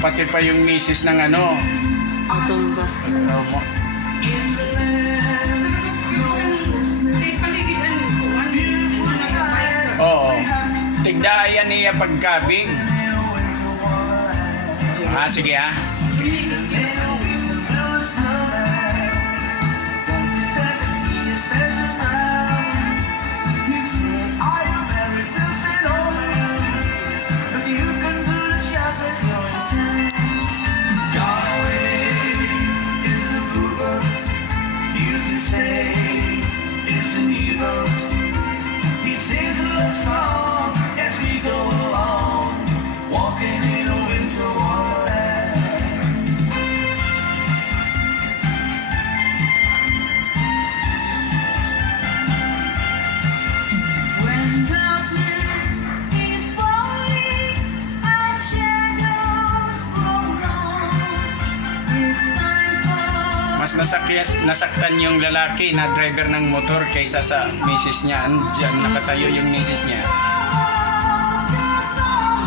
Pati pa yung misis ng ano. Matumba. Oo. Tigdaayan niya pagkabing. Sige ha. Mas nasaktan yung lalaki na driver ng motor kaysa sa misis niya. Andiyan nakatayo yung misis niya.